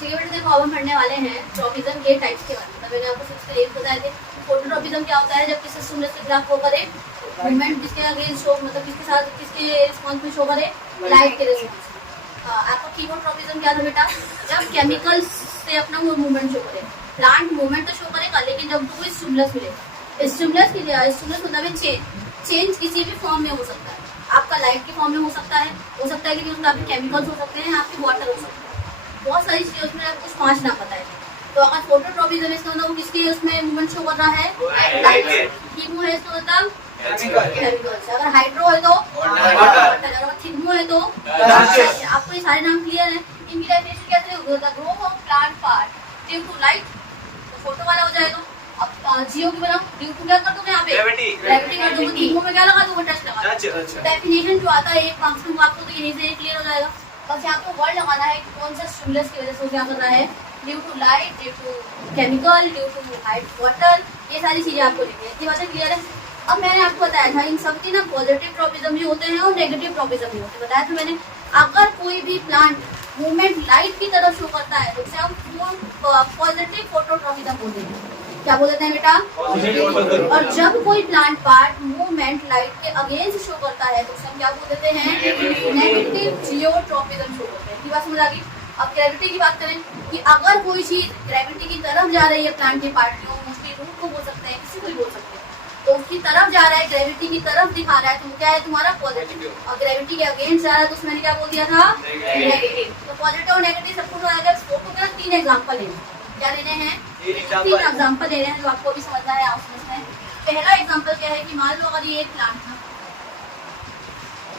ठीक है बेटा, देखो अब हम पढ़ने वाले हैं ट्रॉपिज्म के टाइप्स के बारे में। मैंने आपको सबसे एक बताया थे फोटोट्रॉपिज्म क्या होता है, जब किसी स्टिमुलस के खिलाफ वो करे मूवमेंट, किसके अगेंस्ट शो, मतलब किसके साथ किसके रिस्पॉन्स में शो करे, लाइट के रिस्पॉन्स। आपका कीमोट्रॉपिज्म क्या था बेटा, जब केमिकल्स से अपना वो मूवमेंट शो करे। प्लांट मूवमेंट तो शो करेगा, लेकिन जब कोई स्टिमुलस मिलेगा, स्टिमुलस मतलब चेंज किसी भी फॉर्म में हो सकता है। आपका लाइट के फॉर्म में हो सकता है कि उसमें आपके केमिकल्स हो सकते हैं, आपके वाटर हो सकते हैं, बहुत सारी चीजें उसमें आपको कुछ 5 नाम पता है। तो अगर फोटोट्रॉपिज्म इसका मतलब किसके उसमें मूवमेंट शो कर रहा है, कीमो है इसका मतलब केमिकल्स। अगर हाइड्रो है तो वाटर, अगर थिग्मो है तो आपको ये सारे नाम क्लियर है। इनकी डेफिनेशन कैसे होगा, growth of plant part due to light, तो फोटो वाला हो जाएगा। अब जियो की बनाओ, ड्यू टू क्या कर दूंगा यहाँ पे ग्रेविटी कर दूंगा, कीमो में क्या लगा दूंगा, टच लगा। डेफिनेशन जो आता है एक मार्क्स में आपको, तो यहीं से क्लियर हो जाएगा। बस यहाँ आपको वर्ड लगाना है कि कौन सा स्टिमुलस की वजह से क्या कर रहा है, due to light, due to chemical, due to height water, ये सारी चीजें आपको लिखनी है। इतनी बातें क्लियर है। अब मैंने आपको बताया था इन सब की ना पॉजिटिव ट्रॉपिज्म भी होते हैं और नेगेटिव ट्रॉपिज्म भी होते हैं, बताया था मैंने। अगर कोई भी प्लांट मूवमेंट लाइट की तरफ शो करता है तो उसे हम पॉजिटिव फोटोट्रॉपिज्म बोलते हैं। क्या बोलते हैं बेटा, और जब कोई प्लांट पार्ट मूवमेंट लाइट के अगेंस्ट शो करता है तो उसे हम क्या बोल देते हैं, नेगेटिव जियोट्रॉपिज्म शो करते हैं। की बात समझ आ गई। अब ग्रेविटी की बात करें कि अगर कोई चीज ग्रेविटी की तरफ जा रही है, प्लांट के पार्टियों उसकी रूट को बोल सकते हैं, किसी को भी बोल सकते हैं, तो उसकी तरफ जा रहा है, ग्रेविटी की तरफ दिखा रहा है, तो क्या है तुम्हारा पॉजिटिव। और ग्रेविटी के अगेंस्ट जा रहा है तो उसमें क्या बोल दिया था, नेगेटिव। तो पॉजिटिव और नेगेटिव सब कुछ आएगा। फोटो के 3 एग्जाम्पल लेने, क्या लेने हैं, 3 एग्जाम्पल ले रहे हैं जो आपको भी समझना है, आप समझते हैं। पहला एग्जाम्पल क्या है कि मान लो अगर ये एक प्लांट था,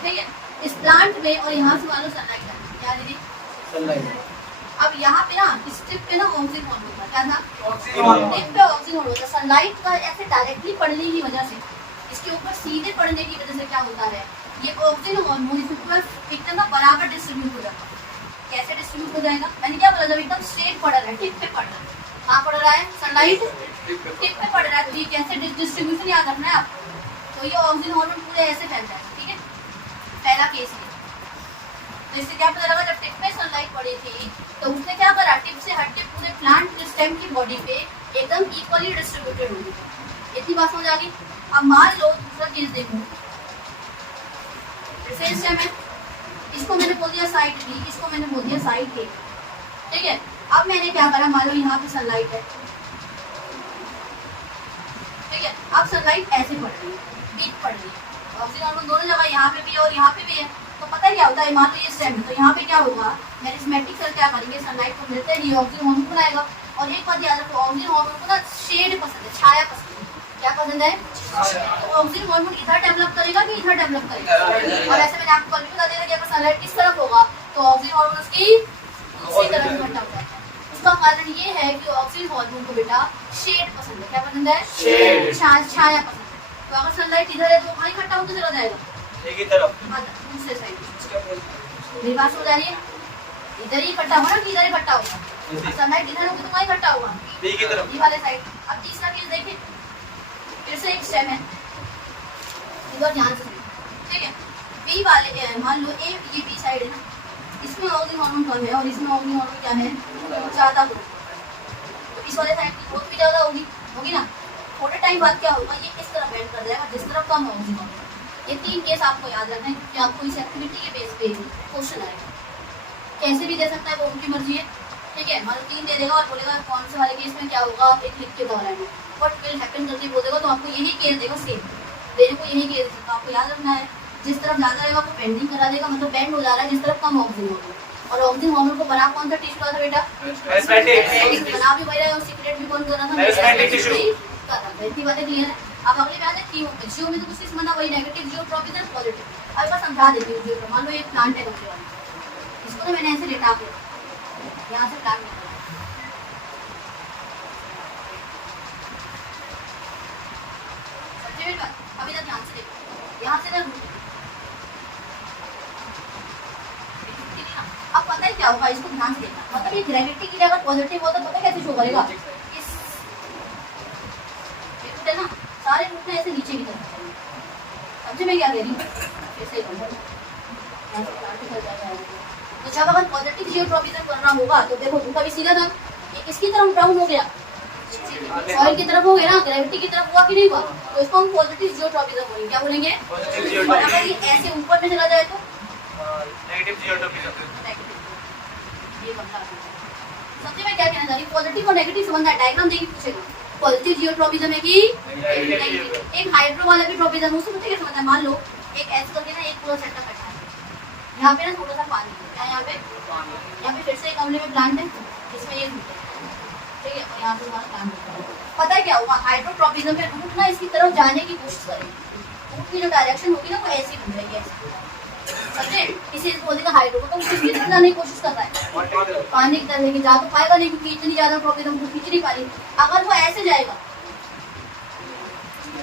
ठीक है, इस प्लांट में, और यहाँ से मान लो सनलाइट है, क्या दीदी सनलाइट। अब यहाँ पे ना इस टिप पे ना ऑक्सीजन हॉर्मोन होता, क्या था, टिप पे ऑक्सीजन हॉर्मोन होता। सनलाइट का ऐसे डायरेक्टली पड़ने की वजह से, इसके ऊपर सीधे पड़ने की वजह से क्या होता है, ये ऑक्सीजन हॉर्मोन इसके ऊपर एकदम ना बराबर डिस्ट्रीब्यूट हो जाता है। कैसे डिस्ट्रीब्यूट हो जाएगा, मैंने क्या बोला, जब एकदम स्ट्रेट पड़ रहा है, टिप पे पड़ रहा है, कहाँ पड़ रहा है, सनलाइट टिप पे पड़ रहा है, तो ये कैसे डिस्ट्रीब्यूशन याद रखना है आपको। तो ये ऑक्सीजन हार्मोन पूरे ऐसे फैल जाएगा, ठीक है, पहला केस है। तो इससे क्या पता लगा, जब टिप में सनलाइट पड़ी थी तो उसने क्या करा, टिप से हट के पूरे प्लांट के स्टेम की बॉडी पे एकदम इक्वली डिस्ट्रीब्यूटेड होगी। इतनी बात समझ आ गई। अब मान लो दूसरा केस देखो, सेम स्टेम है, इसको मैंने बोल दिया साइड बी, इसको मैंने बोल दिया साइड ए, ठीक है। अब मैंने क्या करा, मान लो यहाँ पे सनलाइट है, ठीक है, अब सनलाइट ऐसे पड़ रही है, बीच पड़ रही है, ऑक्सीजन हार्मोन दोनों जगह, यहाँ पे भी है और यहाँ पे भी है। तो पता है क्या होता है, मान लो ये स्टेम है, तो यहाँ पे क्या होगा, मेरिस्मेटिक सेल क्या करेंगे, सनलाइट को मिलते ही ऑक्सीजन हार्मोन बनाएगा। और एक बात याद रखो, ऑक्सीजन हार्मोन को ना शेड पसंद है, छाया पसंद है, क्या पसंद है, तो ऑक्सीजन हार्मोन इधर डेवलप करेगा कि इधर डेवलप करेगा। और ऐसे मैंने आपको कल भी बता दिया कि अगर सनलाइट किस तरफ होगा तो ऑक्सीजन हार्मोन उसकी दूसरी तरफ इकट्ठा हो जाता है। उसका कारण ये है कि ऑक्सीजन हार्मोन को बेटा शेड पसंद है, क्या पसंद है, छाया पसंद है। तो अगर सनलाइट इधर है तो वहाँ इकट्ठा होकर चला जाएगा एक ही तरफ, दूसरे साइड। मेरी बात समझ आ रही है, इधर ही इकट्ठा होगा ना कि इधर इकट्ठा होगा, सनलाइट इधर होगी तो वहाँ इकट्ठा होगा ये वाले साइड। अब तीसरा केस देखिए, फिर से एक स्टेम है, इधर ध्यान से, ठीक है, बी वाले मान लो ए, ये बी साइड है ना, इसमें ऑक्सीजन हार्मोन कम है और इसमें ऑक्सीजन हार्मोन क्या है, ज़्यादा हो, तो इस वाले साइड की ग्रोथ भी ज़्यादा होगी ना। थोड़े टाइम बाद क्या होगा, ये इस तरफ बेंड कर जाएगा जिस तरफ कम ऑक्सीजन हार्मोन। ये 3 केस आपको याद रखना है क्योंकि आपको इस एक्टिविटी के बेस पे क्वेश्चन आएगा। कैसे भी दे सकता है, वो उनकी मर्जी है, ठीक है। मतलब 3 दे देगा और बोलेगा कौन से वाले केस में क्या होगा, आप एक लिख के दोहराएंगे, व्हाट विल हैपन करके बोलेगा तो आपको यही केस देगा, सेम देने को यही केस देगा। आपको याद रखना है, जिस तरफ ज़्यादा रहेगा वो बेंडिंग करा देगा, मतलब बेंड हो जा रहा है जिस तरफ कम ऑक्सीजन होगा। और ऑक्सीजन हार्मोन को बना कौन सा टिश्यू था बेटा, बना भी वही रहा है और सीक्रेट भी कौन कर रहा था, इतनी बातें क्लियर है। अब अगले बात है जियो में, जियो में तो कुछ समझना, वही नेगेटिव जियोट्रॉपिज्म, पॉजिटिव। अब मैं समझा देती हूँ जियो। मान लो ये प्लांट है कमरे वाला, इसको तो मैंने ऐसे लेटा के यहाँ से प्लांट निकला, समझे बात। अभी तक ध्यान से देखो, यहाँ से ना अब पता है क्या होगा, इसको ध्यान से देखना, मतलब ये ग्रेविटी के लिए अगर पॉजिटिव होता तो पता कैसे शो करेगा, इस है ना, सारे रूट में ऐसे नीचे की तरफ, समझे मैं क्या कह रही हूँ, ऐसे तो जब अगर पॉजिटिव जियोट्रॉपिज्म करना होगा तो देखो रूट अभी सीधा था, ये किसकी तरफ डाउन हो गया, सॉइल की तरफ हो गया ना, ग्रेविटी की तरफ हुआ कि नहीं हुआ, तो इसको हम पॉजिटिव जियोट्रॉपिज्म बोलेंगे। क्या बोलेंगे? और अगर ये ऐसे ऊपर में चला जाए तो नेगेटिव जियोट्रॉपिज्म। ये बता समझे मैं क्या कहना चाह रही हूँ? पॉजिटिव और नेगेटिव संबंध है, डायग्राम देखिए पूछेगा पॉजिटिव जियोट्रॉपिज्म है कि नेगेटिव। एक हाइड्रो वाला भी ट्रॉपिज्म उससे मुझे क्या समझ है, मान लो एक ऐसे करके ना एक पूरा सेटअप बैठा है, यहाँ पे ना थोड़ा सा पानी है, यहाँ पे फिर से एक गमले में प्लांट है जिसमें ये रूट है, ठीक है, और यहाँ पे हमारा प्लांट है। पता है क्या हुआ, हाइड्रोट्रॉपिज्म में रूट ना इसकी तरफ जाने की कोशिश करेगी, रूट की जो डायरेक्शन होगी ना वो ऐसी बन जाएगी, ऐसी समझे, इसे बोलेगा हाइड्रो, तो किसकी तरफ जाने की कोशिश कर रहा है, पानी की तरफ, लेकिन जा तो पाएगा नहीं क्योंकि इतनी ज्यादा ट्रॉपिज्म को खींच नहीं पा रही। अगर वो ऐसे जाएगा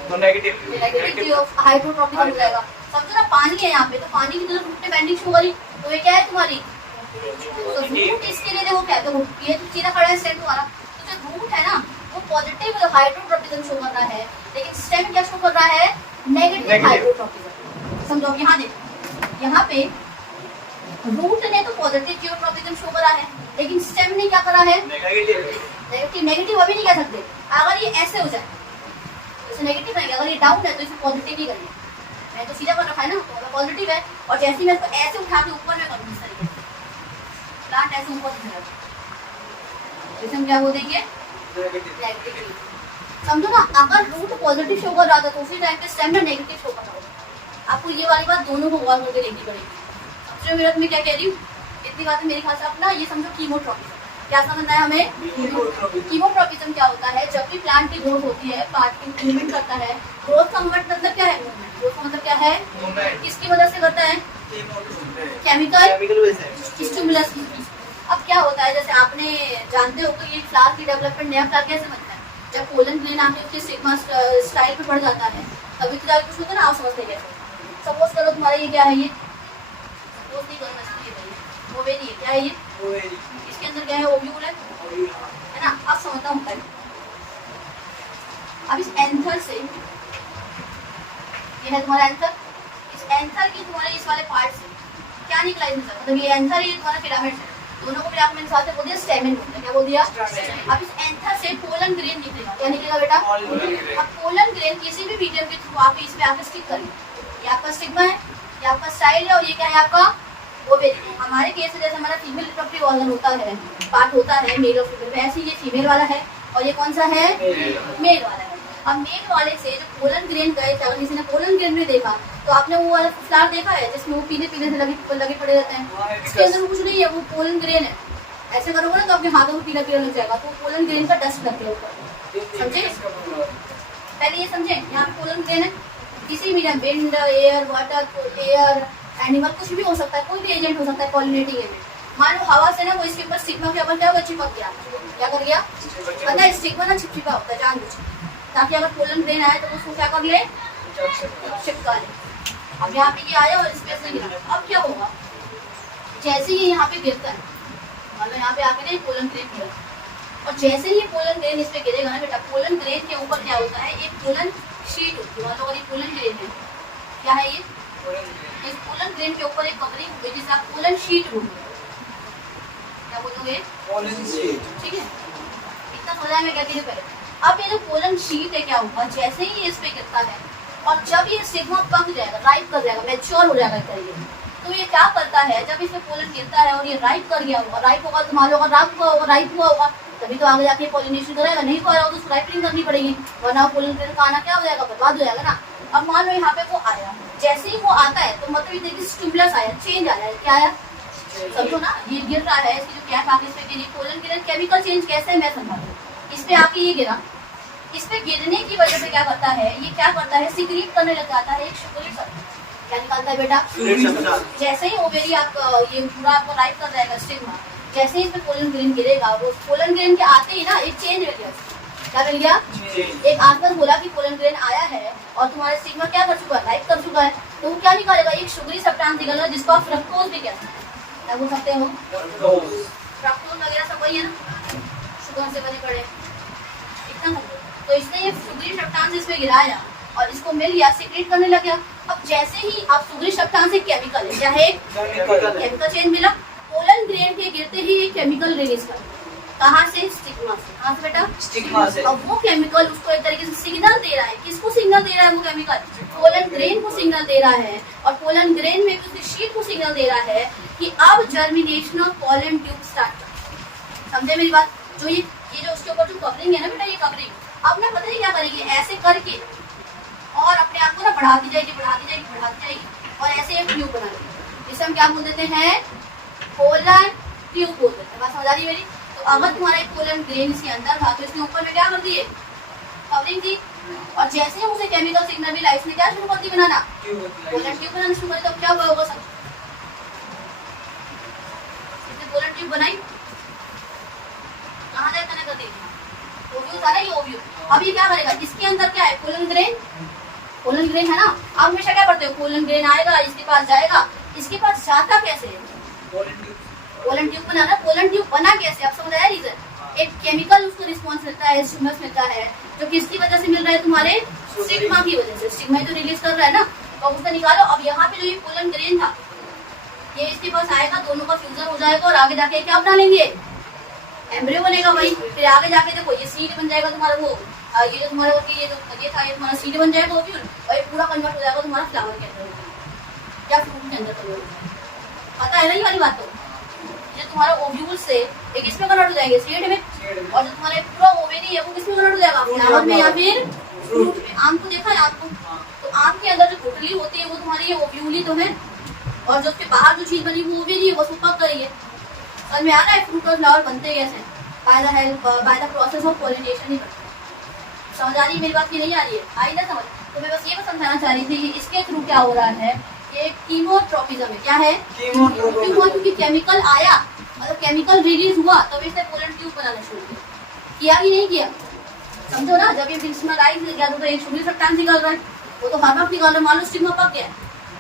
तो नेगेटिव हाइड्रोट्रॉपिज्म हो जाएगा। समझो ना पानी है यहाँ पे, तो पानी की तरफ रूट ने बेंडिंग शो करी, तो ये क्या है तुम्हारी, तो रूट इसके लिए देखो क्या है, तो ये तो सीधा खड़ा है स्टेम तुम्हारा, तो जो रूट है ना वो पॉजिटिव हाइड्रोट्रॉपिज्म शो कर रहा है, लेकिन स्टेम क्या शो कर रहा है, नेगेटिव हाइड्रोट्रॉपिज्म। समझो यहाँ देखो, यहाँ पे रूट ने तो पॉजिटिव जियोट्रॉपिज्म शो करा है, लेकिन स्टेम ने क्या करा है, नेगेटिव। नेगेटिव अभी नहीं कह सकते, अगर ये ऐसे हो जाए तो इसे नेगेटिव करेंगे, अगर ये डाउन है तो इसे पॉजिटिव ही करेंगे। मैं तो सीधा कर रखा है ना, तो पॉजिटिव है, और जैसे ही मैं इसको ऐसे उठा के ऊपर में करूँ इस तरीके से, प्लांट ऐसे ऊपर से चला, इसे हम क्या बोलेंगे, नेगेटिव। समझो ना, अगर रूट पॉजिटिव शो कर रहा था तो उसी टाइम पे स्टेम में नेगेटिव शो कर रहा होगा। आपको ये वाली बात दोनों को गौर करके देखनी पड़ेगी। समझो मेरा मैं क्या कह रही हूँ, इतनी बातें मेरे ख्याल से अपना ये समझो कीमोट्रॉपिज्म क्या समझना है हमें। कीमोट्रॉपिज्म क्या होता है, जब भी प्लांट की ग्रोथ होती है, प्लांट की मूवमेंट करता है, ग्रोथ का मतलब क्या है, मूवमेंट, ग्रोथ का मतलब क्या है, किसकी वजह से करता है, केमिकल स्टिमुलस। अब क्या होता है, जैसे आपने जानते हो कि ये फ्लावर की डेवलपमेंट, नया फ्लावर कैसे बनता है, जब पोलन ग्रेन आके उसके सिग्मा स्टाइल पे बढ़ जाता है, तभी तो जाके कुछ होता है ना, आप समझते कैसे। सपोज करो तुम्हारा ये क्या है, ये सपोज नहीं करो, वो वे नहीं है, क्या है ये, इसके अंदर क्या है, ओव्यूल है ना। अब समझता हूँ अब इस एंथर से, ये है तुम्हारा एंथर, इस एंथर की तुम्हारे इस वाले पार्ट से क्या निकला इसमें, मतलब ये एंथर, ये तुम्हारा फिलामेंट है, दोनों को मिलाकर मैंने साथ बोल दिया स्टेमेन बोलते हैं। क्या बोल दिया? अब इस एंथर से पोलन ग्रेन निकलेगा, क्या निकलेगा बेटा, अब पोलन ग्रेन किसी भी मीडियम के थ्रू आप इस पे आकर स्टिक करेंगे, ये आपका स्टिग्मा है, ये आपका स्टाइल है, और ये क्या है आपका ओवेरी। हमारे केस में जैसे हमारा फीमेल रिप्रोडक्टिव ऑर्गन होता है, पार्ट होता है मेल और फीमेल, वैसे ये फीमेल वाला है और ये कौन सा है, मेल वाला है। अब मेल वाले से जो पोलन ग्रेन गए थे, अगर किसी ने पोलन ग्रेन में देखा तो आपने वो वाला फ्लावर देखा है जिसमें वो पीले पीले से लगे पड़े रहते हैं, इसके अंदर कुछ नहीं है, वो पोलन ग्रेन है। ऐसे करोगे ना तो आपके हाथों में पीला पीला लग जाएगा, तो पोलन ग्रेन का डस्ट लग गया ऊपर, समझे। पहले ये समझे, यहाँ पे पोलन ग्रेन है, किसी भी wind, air, water, air, animal, कुछ भी हो सकता है, कोई भी एजेंट हो सकता है पॉलिनेटिंग एजेंट। मान लो हवा से ना वो इसके ऊपर स्टिग्मा के ऊपर क्या होगा, चिपक गया, क्या कर गया, पता है स्टिग्मा ना चिपचिपा होता है जानबूझ, ताकि अगर पोलन ग्रेन आए तो उसको क्या कर ले, चिपका ले। अब यहाँ पे ये आया और स्पेस में गिरा, अब क्या होगा, जैसे ही यहाँ पे गिरता है, मान लो यहाँ पे आके ना पोलन ग्रेन गिरा, और जैसे ही पोलन ग्रेन इस पे गिरेगा ना बेटा, पोलन ग्रेन के ऊपर क्या होता है, एक पोलन शीट होती है, और ये पोलन ग्रेन है, क्या है ये, इस पोलन ग्रेन के ऊपर एक कवरिंग होगी जिसे आप पोलन शीट बोलोगे, क्या बोलोगे, ठीक है। इतना समझा मैं क्या कह रही हूँ पहले। अब ये जो पोलन शीट है क्या होगा, जैसे ही ये इस पे गिरता है और जब ये स्टिग्मा पक जाएगा, राइप कर जाएगा, मैच्योर हो जाएगा करिए, तो ये क्या करता है, जब इसमें पोलन गिरता है और ये राइप कर गया होगा, राइप होगा तो मान लो अगर राइप हुआ होगा तभी तो आगे जाके पॉलिनेशन करेगा, नहीं हो रहा हो तो उसको राइपिंग करनी पड़ेगी, वरना पोलन ग्रेन का आना क्या हो जाएगा, बर्बाद हो जाएगा ना। अब मान लो यहाँ पे वो आया, जैसे ही वो आता है तो मतलब ये देखिए स्टिमुलस आया, चेंज आया, क्या आया, समझो ना, ये गिर रहा है, इसकी जो कैप आके इस पे गिरी, पोलन ग्रेन केमिकल चेंज कैसे है मैं समझाती हूँ। इस पे आके ये गिरा, इस पे गिरने की वजह से क्या करता है, ये क्या करता है, सिक्रीट करने लग जाता है एक शुगरी सब्सटेंस, क्या निकालता है बेटा, जैसे ही ओवेरी आप ये पूरा आपको राइप कर जाएगा स्टिग्मा, जैसे ही इस पे पोलन ग्रेन गिरेगा, वो पोलन ग्रेन के आते ही ना एक चेंज मिल गया, क्या मिल गया, एक आसपास बोला कि पोलन ग्रेन आया है और तुम्हारा स्टिग्मा क्या कर चुका है, राइप कर चुका है, तो वो क्या निकालेगा, एक शुगरी सब्सटेंस निकालेगा जिसको आप फ्रक्टोज भी कहते हैं, क्या बोल सकते हो, फ्रक्टोज वगैरह सब वही है ना, शुगर से बने पड़े, इतना। तो इसने ये शुगरी सब्सटेंस इसमें गिराया और इसको मिल गया, सीक्रेट करने लग गया। अब जैसे ही आप शुगरी सब्सटेंस एक केमिकल है, क्या है, केमिकल चेंज मिला, पोलन ग्रेन के गिरते ही एक केमिकल रिलीज करता है। कहाँ से? स्टिग्मा से। कहाँ से बेटा? स्टिग्मा से। अब वो केमिकल उसको एक तरीके से सिग्नल दे रहा है। किसको सिग्नल दे रहा है वो केमिकल? पोलन ग्रेन को सिग्नल दे रहा है, और पोलन ग्रेन में भी उसकी शीट को सिग्नल दे रहा है कि अब germination of pollen tube start. समझे मेरी बात? जो ये जो उसके ऊपर जो कवरिंग है ना बेटा, ये कवरिंग अब ना पता है क्या करेगी, ऐसे करके और अपने आप को ना बढ़ाती जाएगी, बढ़ाती जाएगी, बढ़ाती जाएगी, और ऐसे एक ट्यूब बना देगी, जिसे हम क्या बोल देते हैं? पोलन ट्यूब बोल देते हैं। बात समझ आ रही है मेरी? तो अगर तुम्हारा एक पोलन ग्रेन इसके अंदर था तो इसके ऊपर में क्या कर दिए? कवरिंग थी, और जैसे ही उसे केमिकल सिग्नल मिला इसने क्या शुरू कर दी बनाना? पोलन ट्यूब बनाना शुरू कर। तो क्या हुआ होगा सब? इसने पोलन ट्यूब बनाई, कहाँ जाए कनेक्ट कर दी? ओव्यूल था ना ये ओव्यूल। अब ये क्या करेगा? इसके अंदर क्या है? Pollen grain. पोलन ग्रेन है ना, आप हमेशा क्या करते हो? पोलन ग्रेन आएगा, इसके पास जाएगा, इसके पास जाता कैसे है? पोलन ट्यूब बनाना। पोलन ट्यूब बना कैसे? आप समझ आया रीजन? एक केमिकल उसको रिस्पॉन्स मिलता है, स्टिमुलस मिलता है, जो किसकी वजह से मिल रहा है? तुम्हारे स्टिग्मा की वजह से। स्टिग्मा तो रिलीज कर रहा है ना, तो उससे निकालो। अब यहाँ पे जो ये पोलन ग्रेन था, ये इसके पास आएगा, दोनों का फ्यूजन हो जाएगा, और आगे जाके क्या बना लेंगे? एम्ब्रियो बनेगा भाई। फिर आगे जाके देखो ये सीड बन जाएगा तुम्हारा, वो ये जो तुम्हारा ये था, ये तुम्हारा सीड बन जाएगा ओव्यूल, और ये पूरा कन्वर्ट हो जाएगा तुम्हारा फ्लावर के अंदर या फ्रूट के अंदर कन्वर्ट हो जाएगा। पता है ना ये वाली बात? तो ये तुम्हारा ओव्यूल से एक इसमें कन्वर्ट हो जाएंगे, सीड में, और जो तुम्हारा पूरा ओवेरी है वो किसमें कन्वर्ट हो जाएगा? फ्लावर में या फिर फ्रूट में। आम को देखा है आपको? तो आम के अंदर जो गुठली होती है वो तुम्हारी ओव्यूल ही तो है, और जो उसके बाहर जो चीज बनी वो ओवेरी है, वो पक रही है। समझ में आ रहा है? फ्रूट और फ्लावर बनते कैसे? By the process of pollination ही बनते हैं। समझ आ रही है मेरी बात की? नहीं आ रही है? आई ना समझ? तो मैं बस ये समझाना चाह रही थी कि इसके थ्रू क्या हो रहा है, ये कीमोट्रोपिज्म है। क्या है? क्यों? क्योंकि केमिकल आया, मतलब केमिकल रिलीज हुआ, तब इसने पोलन ट्यूब बनाना शुरू किया कि नहीं किया? समझो ना, जब ये फिस्मलाइज गया तो एक शुगर सब्सटेंस निकल रहा है, वो तो हर वक्त निकल रहा है। मान लो स्टिग्मा पक गया,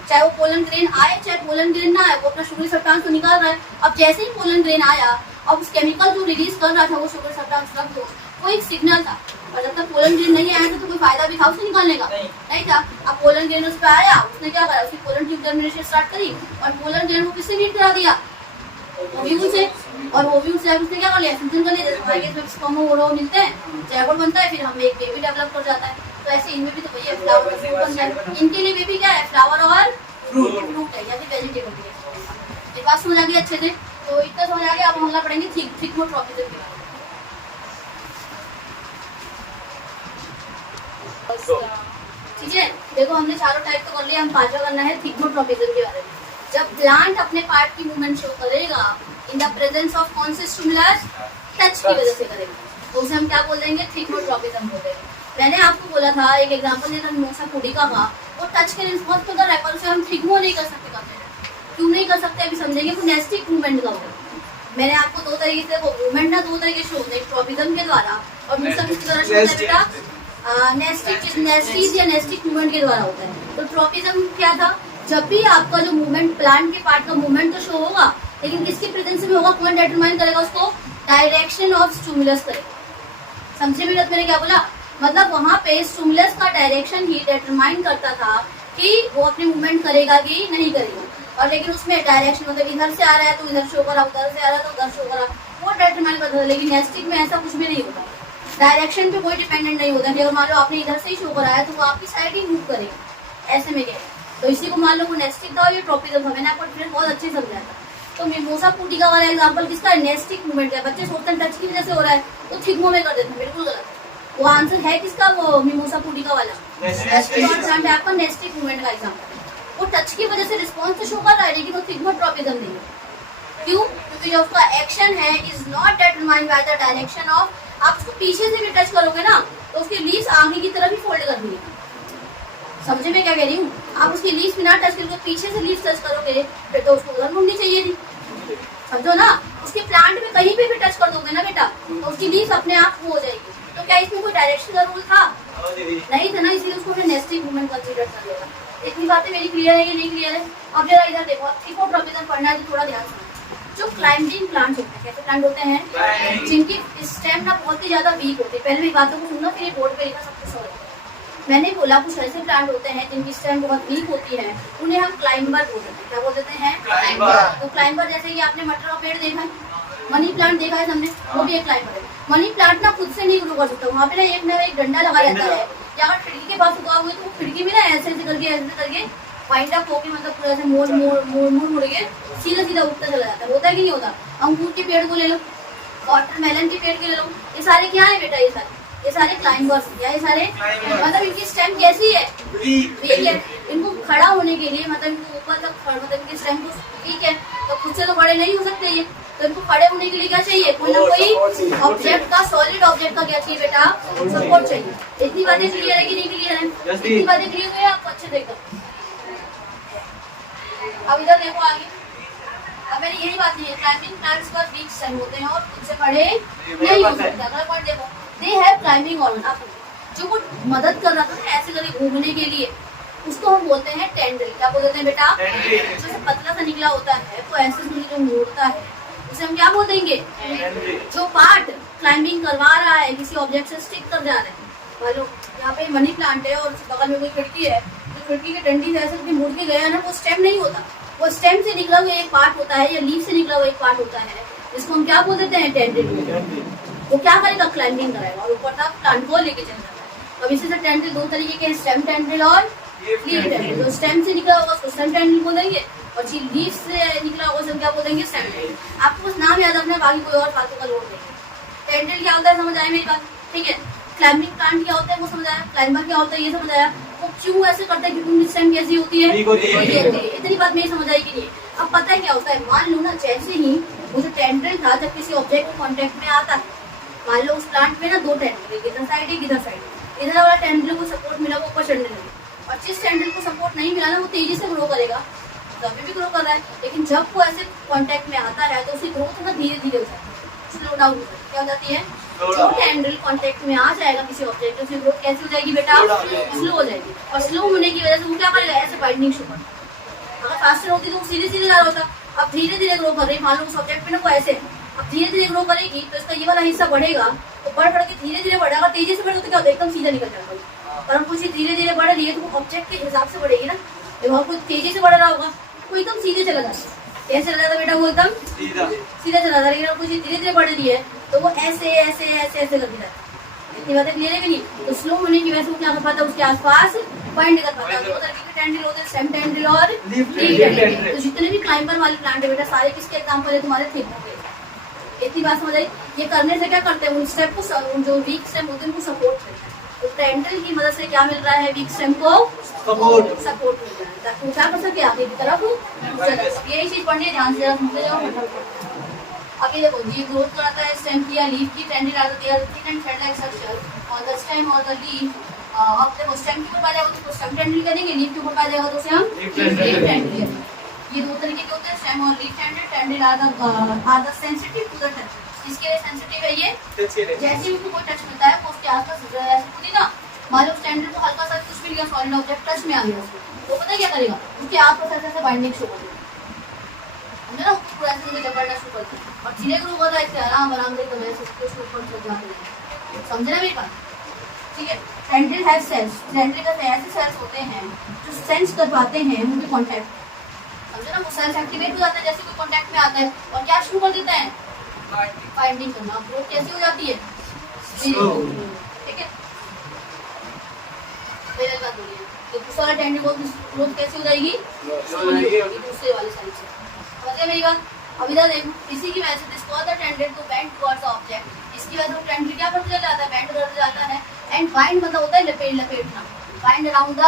चाहे वो पोलन ग्रेन आए चाहे पोलन ग्रेन ना आए, वो अपना शुगर सब्सटेंस तो निकाल रहा है। अब जैसे ही पोलन ग्रेन आया, अब उस केमिकल जो रिलीज कर रहा था वो शुगर सब्सटेंस रख दो, वो एक सिग्नल था। और जब तक पोलन ग्रेन नहीं आया था तो कोई फायदा भी था उसे निकालने का? नहीं था। अब पोलन ग्रेन उस पर आया, उसने क्या करा? उसकी पोलन ट्यूब जर्मिनेशन स्टार्ट करी, और पोलन ग्रेन को किससे मीट करा दिया? ओव्यूल से। और ओव्यूल से उसने क्या कर लिया? फ्यूजन कर लिया। जैसे इसमें स्पर्म और ओवम मिलते हैं, जैगोट बनता है, फिर हमें एक बेबी डेवलप कर जाता है। तो ऐसे इनमें भी तो भैया फ्लावर और फ्रूट बन जाए। इनके लिए बेबी क्या है? फ्लावर और फ्रूट है, या फिर वेजिटेबल है। ये बात समझ आ गई अच्छे से? तो इतना समझ आ गया। अब हम पढ़ेंगे थिग्मोट्रोपिज्म के बारे में। ठीक है, देखो हमने चारों टाइप तो कर लिया, हम पांचवा करना है थिग्मोट्रोपिज्म के बारे में। जब प्लांट अपने पार्ट की मूवमेंट शो करेगा इन द प्रेजेंस ऑफ कौन से स्टिमुलस? टच की वजह से करेगा, तो उसे हम क्या बोल देंगे? थिग्मोट्रोपिज्म बोल देंगे। मैंने आपको बोला था, एक एग्जांपल दिया था मिमोसा पुडिका का, वो टच के रिस्पॉन्स पे कर रहा है, पर उसे हम थिग्मो नहीं कर सकते। क्यों नहीं कर सकते? अभी समझेंगे। वो नेस्टिक मूवमेंट का होगा। मैंने आपको दो तरीके से वो मूवमेंट ना दो तरीके से होते हैं, ट्रोपिज्म के द्वारा, और दूसरा किसके द्वारा शो होता है बेटा? नेस्टिक या नेस्टिक मूवमेंट के द्वारा होता है। तो ट्रोपिज्म क्या था? जब भी आपका जो मूवमेंट, प्लांट के पार्ट का मूवमेंट तो शो होगा, लेकिन किसके प्रेजेंस में होगा? कौन डिटरमाइन करेगा उसको? डायरेक्शन ऑफ स्टिमुलस करेगा। समझे मेरे मैंने क्या बोला? मतलब वहाँ पे स्टिमुलस का डायरेक्शन ही डिटरमाइन करता था कि वो अपनी मूवमेंट करेगा कि नहीं करेगा। और लेकिन उसमें डायरेक्शन मतलब इधर से आ रहा है तो इधर शो करा, उधर से आ रहा है तो उधर शो करा, वो डिटरमाइन करता था। लेकिन नेस्टिक में ऐसा कुछ भी नहीं होता, डायरेक्शन पे कोई डिपेंडेंट नहीं होता कि अगर मान लो आपने इधर से ही शो कराया तो वो आपकी साइड ही मूव करेगा। ऐसे में क्या है? तो इसी को मान लो वो नेस्टिक था और ये ट्रोपिज्म था। मैंने आपको बहुत अच्छे से समझाया था। तो मिमोसा पुडिका वाला एग्जांपल किसका है? नेस्टिक मूवमेंट का। बच्चे सोचते हैं टच की वजह से हो रहा है तो थिग्मो में कर देते हैं, बिल्कुल गलत। वो आंसर है किसका? वो मिमोसा पुडिका वाला आपका नेस्टिक मूवमेंट का एग्जांपल। वो टच की वजह से रिस्पॉन्स तो शो कर रहा है, लेकिन वो थिग्मोट्रोपिज्म नहीं है। क्यों? क्योंकि जो उसका एक्शन है is not determined by the direction of. आप उसको पीछे से भी टच करोगे ना तो उसकी लीव्स आगे की तरफ ही फोल्ड कर देंगे। समझे मैं क्या कह रही हूँ? आप उसकी लीव्स बिना टच करोगे, पीछे से लीव्स टच करोगे, फिर तो उसको उधर मुड़नी चाहिए थी। समझो ना, उसके प्लांट में कहीं पे भी टच कर दोगे ना बेटा तो उसकी लीव्स अपने आप हो जाएगी। तो क्या इसमें कोई डायरेक्शन का रूल था? नहीं था ना, इसीलिए उसको हमने नेस्टिक मूवमेंट कंसीडर कर लिया। इतनी बातें मेरी क्लियर है कि नहीं क्लियर है? अब जरा इधर देखो, थिग्मोट्रोपिज्म पढ़ना है तो थोड़ा ध्यान से। जो क्लाइंबिंग प्लांट्स होते हैं, कैसे प्लांट होते हैं? जिनकी स्टेम ना बहुत ही ज्यादा वीक होती है। पहले भी बातों को सुनना, फिर बोर्ड पे लिखा, सब कुछ समझ। मैंने बोला कुछ ऐसे प्लांट होते हैं जिनकी स्टेम बहुत वीक होती है, उन्हें हम क्लाइंबर बोल देते हैं। क्या बोल देते हैं? क्लाइंबर। तो क्लाइंबर जैसे कि आपने मटर का पेड़ देखा है, मनी प्लांट देखा है हमने, वो भी एक क्लाइंबर है। मनी प्लांट ना खुद से नहीं ग्रो कर सकता, वहाँ पे ना एक डंडा लगा रहता है, या अगर खिड़की के पास उगा हुआ है तो वो खिड़की भी ना ऐसे करके वाइंड अप होके मतलब पूरा ऐसे मोड़ के सीधा उठता चला जाता है। होता है कि नहीं होता? अंगूर के पेड़ को ले लो, वाटरमेलन के पेड़ को ले लो, ये सारे क्या है बेटा? ये सारे क्लाइंबर्स, या ये सारे मतलब इनकी स्टेम कैसी है? वीक है। इनको खड़ा होने के लिए मतलब इनको ऊपर तक मतलब इनकी स्टेम को वीक है, तो खुद से तो खड़े नहीं हो सकते ये, तो इनको खड़े होने के लिए क्या चाहिए? कोई ना कोई ऑब्जेक्ट का, सॉलिड ऑब्जेक्ट का क्या चाहिए बेटा? सपोर्ट चाहिए। इतनी बातें क्लियर है कि नहीं क्लियर है? इतनी बातें क्लियर हुई है आपको अच्छे देखो। अब इधर देखो आगे, अब मैंने यही बात है, क्लाइंबिंग प्लांट्स पर वीक स्टेम होते हैं और खुद से खड़े नहीं हो सकते। अगला पॉइंट देखो, दे हैव क्लाइंबिंग ऑर्गन। जो वो मदद कर रहा था ना ऐसे करके घूमने के लिए, उसको हम बोलते हैं टेंड्रिल। क्या बोलते हैं बेटा? जैसे पतला सा निकला होता है तो ऐसे जो मोड़ता है उसे हम क्या बोल देंगे? जो पार्ट क्लाइंबिंग करवा रहा है, किसी ऑब्जेक्ट से स्टिक कर जा रहे हैं। मान लो यहाँ पे मनी प्लांट है और बगल में कोई खिड़की है, तो खिड़की के डंडी से ऐसे मुड़ के गया ना, वो स्टेम नहीं होता, वो स्टेम से निकला हुआ एक पार्ट होता है, या लीफ से निकला हुआ एक पार्ट होता है, जिसको हम क्या बोल देते हैं? टेंड्रिल। वो क्या करेगा? क्लाइंबिंग कराएगा और ऊपर तक प्लांट को लेके चल जाता है। अब इसी से टेंड्रिल दो तरीके के, स्टेम टेंड्रिल और लीफ टेंड्रिल। जो स्टेम से निकला होगा उसको स्टेम टेंड्रिल बोलेंगे, और जो लीफ से निकला होगा उसको क्या बोलेंगे? Stem tendril. आपको बस नाम याद रखना है, बाकी कोई और फालतू का लोड नहीं। टेंड्रिल क्या होता है समझ आया मेरी बात? ठीक है। क्लाइंबिंग प्लांट क्या होता है वो समझ आया, क्लाइंबर क्या होता है ये समझ आया। वो क्यों ऐसे करते हैं? क्योंकि उनकी स्टेम कैसी होती है? इतनी बात मेरी समझ आई कि नहीं? अब पता है क्या होता है, मान लो ना जैसे ही वो जो टेंड्रिल था जब किसी ऑब्जेक्ट के कांटेक्ट में आता है, मान लो उस प्लांट में ना दो टेंड्रिल, इधर साइड एक इधर साइड, इधर वाला टेंड्रिल को सपोर्ट मिला वो ऊपर चढ़ने लगे, और जिस टेंड्रिल को सपोर्ट नहीं मिला ना वो तेजी से ग्रो करेगा, तो अभी भी ग्रो कर रहा है, लेकिन जब वो ऐसे कांटेक्ट में आता है तो उसकी ग्रोथ ना धीरे धीरे हो जाती है, स्लो डाउन क्या हो जाती है? जो टेंड्रिल कांटेक्ट में आ जाएगा किसी ऑब्जेक्ट, उसकी ग्रोथ कैसी हो जाएगी बेटा? स्लो हो जाएगी। और स्लो होने की वजह से वो क्या करेगा? ऐसे बाइंडिंग शुरू करेगा। अगर फास्टर होती तो वो सीधे सीधे जा रहा होता, अब धीरे धीरे ग्रो कर रही, मान लो उस ऑब्जेक्ट पे ना वो ऐसे, अब धीरे धीरे ग्रो करेगी तो इसका ये वाला हिस्सा बढ़ेगा, तो बढ़ के धीरे धीरे बढ़ेगा। अगर तेजी से बढ़े तो क्या होता है? एकदम सीधा निकल जाएगा। पर हम कुछ धीरे धीरे बढ़ रही है तो वो ऑब्जेक्ट के हिसाब से बढ़ेगी ना, जब हम कुछ तेजी से बढ़ रहा होगा वो एकदम सीधे चला जाता है। कैसे चला जाता बेटा? वो एकदम सीधा चला जाता। लेकिन कुछ धीरे धीरे बढ़ रही है तो वो ऐसे ऐसे ऐसे ऐसे करती जाती है। इतनी बातें क्लियर है कि नहीं? तो स्लो होने की वजह से वो क्या कर पाता है? उसके आसपास पॉइंट कर पाता है। दो तरीके के टेंड्रिल होते हैं, स्टेम टेंड्रिल और लीफ टेंड्रिल। तो जितने भी क्लाइंबर वाले प्लांट है बेटा सारे किसके एग्जांपल है? तुम्हारे थिक के। इतनी बात समझ आई? ये करने से क्या करते हैं? उन स्टेम को, जो वीक स्टेम होते हैं उनको सपोर्ट करते हैं। तो टेंड्रिल की मदद से क्या मिल रहा है? वीक स्टेम को सपोर्ट मिल रहा है, ताकि वो क्या कर सके? आगे की तरफ यही चीज पढ़नी है, ध्यान से समझते जाओ। अब ये देखो, ये ग्रोथ कराता है स्टेम की या लीफ की। Tendril are the thin and thread like structure और द स्टेम और द लीफ। अब देखो स्टेम के ऊपर पाया जाएगा तो स्टेम टेंड्रिल करेंगे, लीफ के ऊपर पाया जाएगा तो उसे हम लीफ टेंड्रिल। ये दो तरीके के होते हैं, स्टेम और leaf tendril. Tendril are the sensitive to the touch. इसके लिए सेंसिटिव है ये, जैसे ही उनको कोई टच मिलता है वो उसके आसपास पूरी ना, मान लो उस टेंड्रिल को हल्का सा कुछ मिल गया, सॉलिड ऑब्जेक्ट टच में आ गया उसको, तो पता क्या करेगा? उसके आसपास ऐसे बाइंडिंग शो कर देगा, समझे ना? पूरा ऐसे जबरना शुरू करते हैं और धीरे ग्रो कर रहा है, इससे आराम आराम से एकदम ऐसे उसके ऊपर चढ़ जाते हैं। समझे ना मेरी बात? ठीक है। Tendril have sales. टेंड्रिल का ऐसे सेल्स होते हैं जो सेंस कर पाते हैं उनके कांटेक्ट, समझे ना? वो सेल्स एक्टिवेट हो जाते हैं जैसे कोई कांटेक्ट में आता है और क्या शुरू कर देता है? बाइंडिंग करना। ग्रोथ कैसी हो जाती है? ठीक है। पहले बात बोलिए, तो दूसरा टेंड्रिल को ग्रोथ कैसी हो जाएगी? दूसरे वाले साइड से। समझे मेरी बात? अब इधर देखो, इसी की वजह से this cause the tendril to bend towards the object. इसकी वजह से टेंड्रिल क्या करते चला जाता है? बेंड करते जाता है। एंड बाइंड मतलब होता है लपेटना, bind around the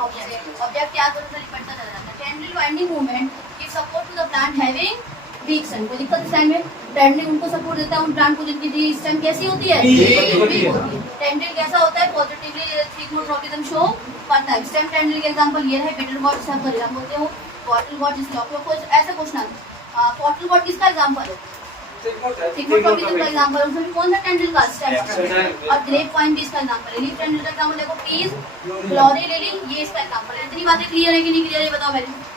object. Object क्या करता है? लिपटता चला जाता है। Tendril binding movement give support to the plant having weak stem. कोई दिक्कत इस टाइम में? टेंड्रिल उनको सपोर्ट देता है उन प्लांट को जिनकी स्टेम कैसी होती है? वीक होती है। टेंड्रिल कैसा होता है? पॉजिटिवली थिकमोट्रोपिज्म शो करता है। स्टेम टेंड्रिल के एग्जांपल ये है, बिटर गॉड सब कर हम बोलते हो, बॉटल गॉड जिसके आपको ऐसे क्वेश्चन आता है। बॉटल गॉड किसका एग्जांपल है? थिकमोट्रोपिज्म का एग्जांपल है। उसमें कौन सा टेंड्रिल का? स्टेम। और ग्रेप वाइन भी इसका एग्जांपल है। लीफ टेंड्रिल का एग्जांपल देखो, पीस, ग्लोरी लिली, ये इसका एग्जांपल है। इतनी बातें क्लियर है कि नहीं क्लियर है? बताओ पहले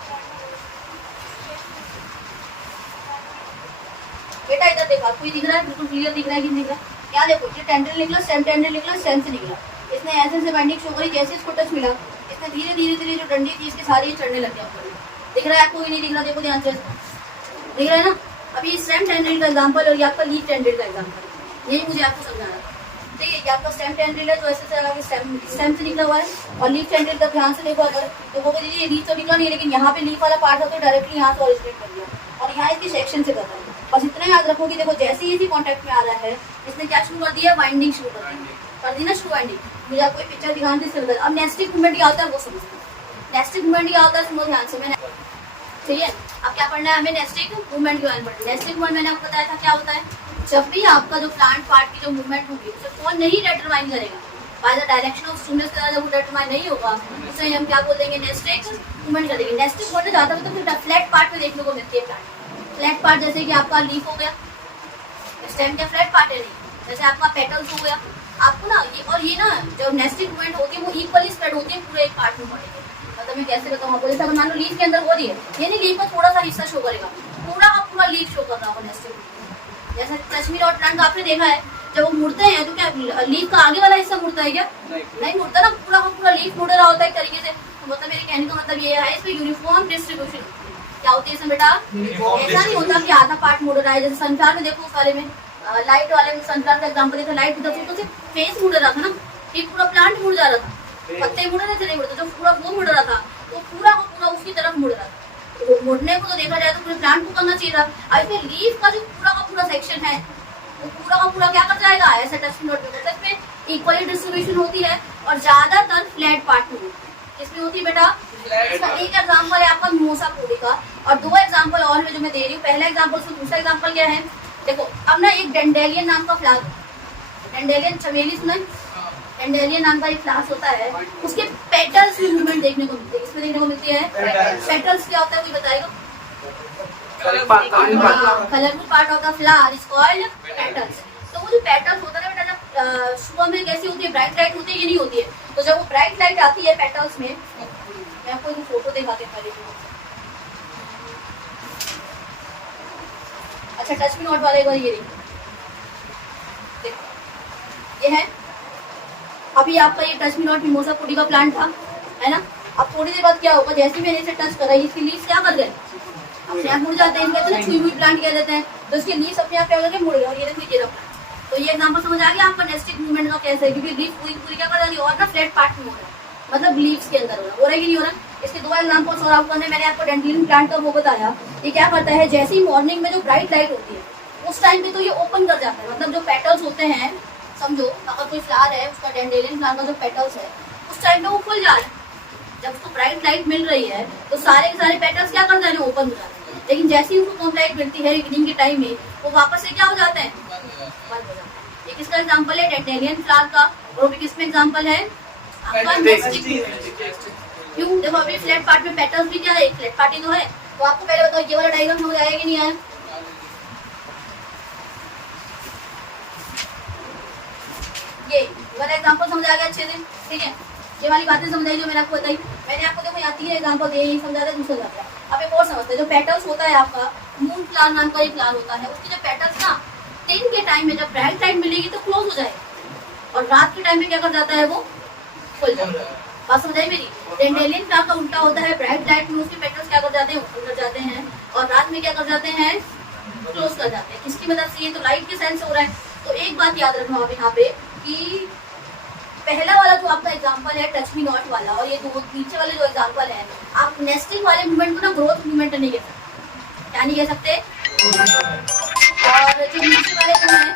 बेटा। इधर देखा, कोई दिख रहा है? बिल्कुल क्लियर दिख रहा है कि नहीं दिख रहा है? क्या देखो, ये टेंड्रिल निकला, स्टेम टेंड्रिल निकला, स्टेम से निकला। इसने ऐसे से बाइंडिंग शो करी, जैसे इसको टच मिला इसने धीरे धीरे धीरे जो डंडी थी इसके सारे ये चढ़ने लग गया ऊपर। दिख रहा है आपको? नहीं दिख रहा? देखो ध्यान से, दिख रहा है ना? अभी स्टेम टेंड्रिल का एग्जांपल और ये आपका लीफ टेंड्रिल का एग्जांपल, यही मुझे आपको समझाना था। ठीक है, ये आपका स्टेम टेंड्रिल है तो ऐसे से आगे स्टेम से निकला हुआ है, और लीफ टेंड्रिल का ध्यान से देखो अगर तो वो दीजिए लीफ तो निकला नहीं, लेकिन यहाँ पे लीफ वाला पार्ट है तो डायरेक्टली यहाँ से ऑरिजिनेट कर दिया और यहाँ इसकी सेक्शन से करता है। बस इतना याद रखो कि देखो जैसे ही इसी कॉन्टेक्ट में आ रहा है इसने क्या शुरू कर दिया? बाइंडिंग शुरू कर दी ना, शुरू बाइंडिंग। मुझे आपको एक पिक्चर दिखाने से अब नेस्टिक मूवमेंट क्या होता है वो समझते हैं। नेस्टिक मूवमेंट क्या होता है सुनो ध्यान से। मैंने ठीक है, अब क्या पढ़ना है हमें? नेस्टिक मूवमेंट के बारे में पढ़ना है। नेस्टिक मूवमेंट मैंने आपको बताया था क्या होता है, जब भी आपका जो प्लांट पार्ट की जो मूवमेंट होगी उसे कौन नहीं डिटरमाइन करेगा, by the direction of stimulus के द्वारा जब वो डिटरमाइन नहीं होगा उसे हम क्या बोल देंगे? नेस्टिक मूवमेंट कर देंगे। नेस्टिक मूवमेंट ज्यादा मतलब फ्लैट पार्ट में देखने को मिलती है प्लांट। फ्लैट पार्ट जैसे कि आपका लीफ हो गया, स्टेम का फ्लैट पार्ट है नहीं, जैसे आपका पेटल्स हो गया आपको ना ये, और ये ना जो नेस्टिक मूवमेंट होती है वो इक्वली स्प्रेड होती है पूरे एक पार्ट में पड़ेगी। मतलब मैं कैसे बताऊँ आपको, जैसे अगर मान लो लीफ के अंदर हो रही है, ये नहीं लीफ का थोड़ा सा हिस्सा शो करेगा, पूरा का पूरा लीफ शो कर रहा होगा नेस्टिक। जैसे कश्मीर और प्लांट आपने देखा है जब वो मुड़ते हैं तो क्या लीफ का आगे वाला हिस्सा मुड़ता है क्या? नहीं मुड़ता ना, पूरा का पूरा लीफ मुड़ रहा होता है एक तरीके से। तो मतलब मेरे कहने का मतलब ये है इसमें यूनिफॉर्म डिस्ट्रीब्यूशन क्या होती है इसमें बेटा? ऐसा नहीं होता कि आधा पार्ट मुड़ रहा है। जैसे सनफ्लावर में देखो उस वाले में लाइट वाले में सनफ्लावर का एग्जांपल देखा, लाइट तो सिर्फ फेस मुड़ रहा था ना, ये पूरा प्लांट मुड़ जा रहा था, पत्ते मुड़ रहे थे नहीं मुड़ते, जो पूरा वो मुड़ रहा था तो पूरा का पूरा उसकी तरफ मुड़ रहा था। तो मुड़ने को तो देखा जाए तो पूरे प्लांट को करना चाहिए था। अब इसमें लीफ का जो पूरा का पूरा सेक्शन है वो पूरा का पूरा क्या कर जाएगा? ऐसा टचिंग नोट पे मतलब इक्वली डिस्ट्रीब्यूशन होती है और ज्यादातर फ्लैट पार्ट में इसमें होती है बेटा। इसका एक एग्जांपल है आपका मिमोसा पूरी का, और दो एग्जांपल और है जो मैं दे रही हूँ। पहला एग्जांपल से दूसरा एग्जांपल क्या है देखो। अब ना एक डेंडेलियन नाम का फ्लावर, डेंडेलियन चमेली सुना? डेंडेलियन नाम का एक फ्लावर होता है, उसके पेटल्स में मूवमेंट देखने को मिलती है। इसमें देखने को मिलती है पेटल्स। क्या होता है कोई बताएगा? Colourful part of the flower is called petals. तो वो जो पेटल्स होता है बेटा जब सुबह में कैसी होती है? ब्राइट लाइट होती है कि नहीं होती है? तो जब वो ब्राइट लाइट आती है पेटल्स में, मैं आपको एक फोटो दिखाते हैं पहले। अच्छा टच मी नॉट वाला एक बार ये देखो, ये है अभी आपका ये टच मी नॉट मिमोसा पुडी का प्लांट था है ना। अब थोड़ी देर बाद क्या होगा, जैसे मैंने इसे टच करा इसके लीव्स क्या कर गए? अपने आप मुड़ जाते हैं। कहते हैं छुई हुई प्लांट कह देते हैं, तो इसके लीव्स अपने आप क्या करके मुड़ गए। और ये देखो ये रहा। तो ये एग्जांपल समझ आ गया आपका नेस्टिक मूवमेंट का कैसे है, क्योंकि लीफ पूरी पूरी क्या कर रही है और ना फ्लैट पार्ट में हो रहा है, मतलब लीव्स के अंदर हो रहा है कि नहीं हो रहा। इसके दो एग्जांपल्स और आपको मैंने आपको डेंडेलियन प्लांट का वो बताया। ये क्या करता है, जैसे ही मॉर्निंग में जो ब्राइट लाइट होती है उस टाइम पे तो ये ओपन कर जाता है, मतलब जो पेटल्स होते हैं समझो अगर कोई फ्लावर है उसका डेंडेलियन प्लांट का जो पेटल्स है उस टाइम पे वो खुल जा रहा है। जब उसको ब्राइट लाइट मिल रही है तो सारे के सारे पेटल्स क्या कर जा रहे हैं? ओपन हो जाते हैं। लेकिन जैसे ही उसको कम लाइट मिलती है इवनिंग के टाइम में वो वापस से क्या हो जाते हैं? बंद हो जाते हैं। ये किसका एग्जाम्पल है? डेंडेलियन फ्लावर का। और भी किसमें एग्जाम्पल है? आपका नेस्टिक। क्यों? देखो अभी फ्लैट पार्ट में पेटल्स भी क्या है? फ्लैट पार्ट ही तो है। तो आपको पहले बताओ ये वाला डायग्राम समझ आया कि नहीं आया? ये वाला एग्जांपल समझ आ गया अच्छे से? ठीक है, ये वाली बातें समझ आई जो मैंने आपको बताई। मैंने आपको देखो यहाँ 3 एग्जांपल दिए, यही समझा दिया, दूसरा समझा। अब एक और समझते हैं। जो पेटल्स होता है आपका मून फ्लावर नाम का एक फ्लावर होता है, उसके जो पेटल्स ना दिन के टाइम में जब ब्राइट लाइट मिलेगी तो क्लोज हो जाएगा और रात के टाइम में क्या कर जाता है? वो खुल जाता है। बात समझ आई मेरी? डेंडेलियन फ्लावर का उल्टा होता है, ब्राइट लाइट में उसके पेटल्स क्या कर जाते हैं? ओपन कर जाते हैं और रात में क्या कर जाते हैं? क्लोज कर जाते हैं। किसकी मदद से? ये तो लाइट के सेंस हो रहा है। तो एक बात याद रखना आप यहाँ पे कि पहला वाला जो आपका एग्जांपल है टच मी नॉट वाला, और ये दो नीचे वाले जो एग्जांपल है, आप नेस्टिंग वाले मूवमेंट को ना ग्रोथ मूवमेंट नहीं कह सकते। क्या नहीं कह सकते? और जो नीचे वाले दोनों हैं,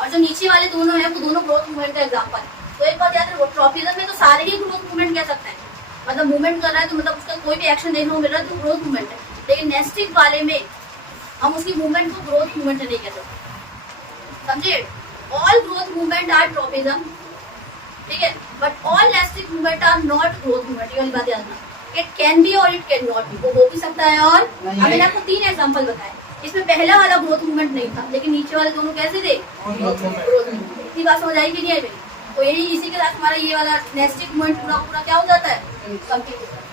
और जो नीचे वाले दोनों हैं वो दोनों ग्रोथ मूवमेंट का एग्जांपल है। तो एक बात याद रखो, ट्रॉपिज्म में तो सारे ही ग्रोथ मूवमेंट कह सकते हैं, मतलब मूवमेंट कर रहा है तो मतलब उसका कोई भी एक्शन देखने को मिल रहा है तो ग्रोथ मूवमेंट है। लेकिन नेस्टिंग वाले में हम उसकी मूवमेंट को ग्रोथ मूवमेंट नहीं कह सकते, समझे? All growth movement are tropism, ठीक है, but all nastic movement are not growth movement. ये वाली बात याद रखना। इट कैन बी और इट कैन नॉट बी, वो हो भी सकता है और मैंने आपको 3 एग्जांपल बताए। इसमें पहला वाला ग्रोथ मूवमेंट नहीं था, लेकिन नीचे वाले दोनों कैसे थे? Growth movement. इतनी बात समझ आई कि नहीं आई मेरी? तो यही इसी के साथ हमारा ये वाला नेस्टिक मूवमेंट पूरा पूरा क्या हो जाता है? कंप्लीट हो जाता है।